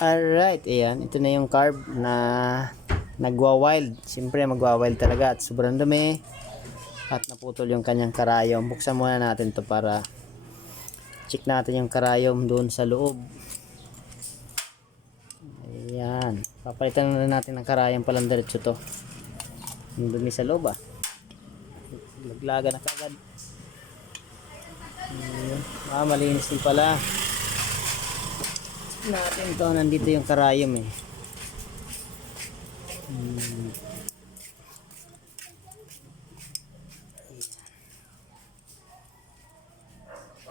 Alright, ayan. Ito na yung carb na nagwa-wild. Siyempre magwa-wild talaga at sobrang dumi. At naputol yung kanyang karayom. Buksan muna natin to para check natin yung karayom doon sa loob. Ayan. Papalitan na natin ng karayom palang diretso to. Yung dumi sa loob Laglaga na kagad. Ayan. Malinis din pala. Natin to, nandito yung karayom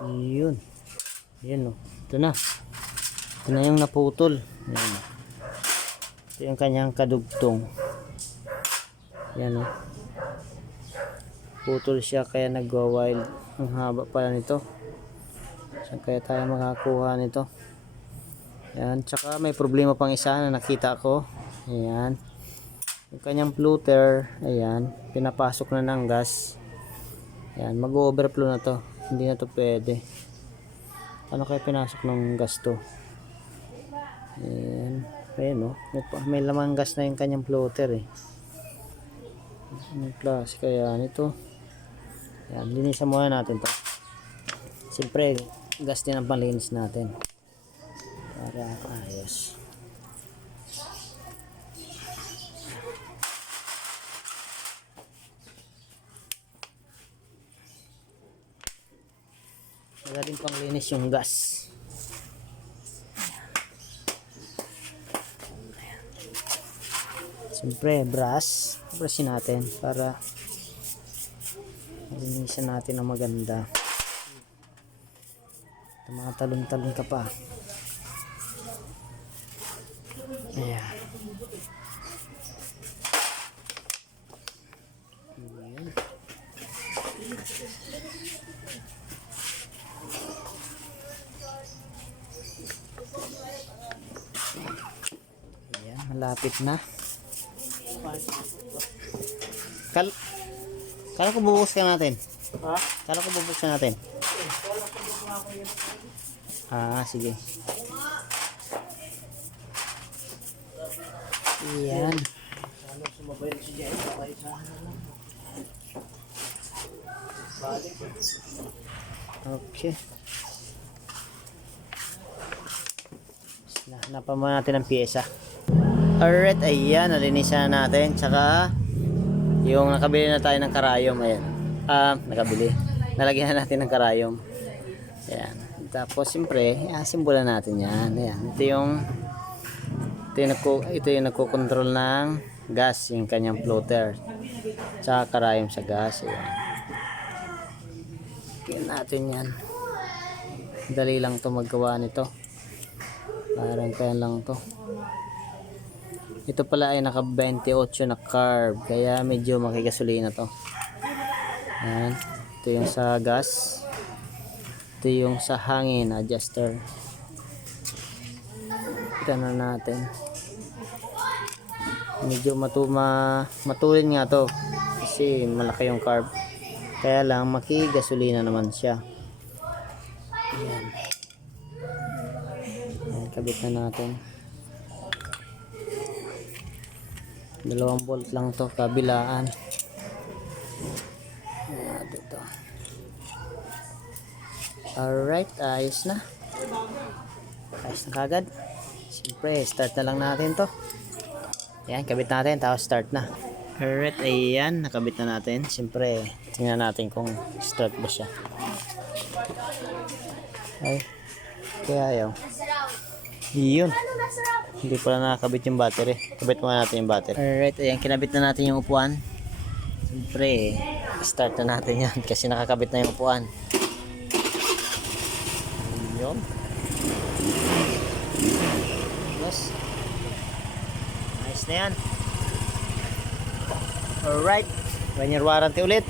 Yun. Yun ito na yung naputol. Ayan. Ito yung kanyang kadugtong. Yan putol siya kaya nagwa-wild. Ang haba pala nito. Saan kaya tayo makakuha nito? Ayan, tsaka may problema pang isa na nakita ko. Ayan. Yung kanyang floater, ayan, pinapasok na ng gas. Ayan, mag-overflow na to. Hindi na to pwede. Ano kaya pinasok ng gas to? Ayan. Ayan may lamang gas na yung kanyang floater Anong klase kaya nito? Ayan, linisan muna natin to. Siyempre, gas din ang panlinis natin. Para ayos. Wala din pang linis yung gas. Siyempre, brush natin para linisan natin ang maganda. Mga talon-talon ka pa. Ayan. Ayan, malapit na. Kala ko bubuksan natin. Ha? Kala ko bubuksan natin. Sige. Ayan. Okay. Hanapan muna natin ang pyesa. Alright, ayan. Nalinisan natin. Tsaka yung nakabili na tayo ng karayom. Ayan. Nakabili. Nalagyan na natin ng karayom. Ayan. Tapos siyempre, simbolan natin yan. Ayan. Ito yung nagko-control ng gas, yung kanyang floater. Tsaka karayom sa gas. Ayan. Tingnan natin yan. Dali lang to maggawa nito. Parang kaya lang to. Ito pala ay naka 28 na carb. Kaya medyo makigasolina to. Ayan. Ito yung sa gas. Ito yung sa hangin adjuster. Ito na natin. Medyo matulin nga to kasi malaki yung carb. Kaya lang makigasolina naman siya. Ayan. Ayan, kabit na natin. 2 volt lang to kabilaan. Ayan, dito. Alright, ayos na. Ayos na kagad. Siyempre, start na lang natin to. Ayan, kabit natin, tapos start na. Alright, ayan, nakabit na natin. Siyempre, tingnan natin kung start ba siya. Ay, kaya ayaw. Yun. Hindi pala nakakabit yung battery. Kabit muna natin yung battery. Alright, ayan, kinabit na natin yung upuan. Siyempre, start na natin yan kasi nakakabit na yung upuan. Yun. Yes. Nice na yan. Alright. 1 year warranty ulit.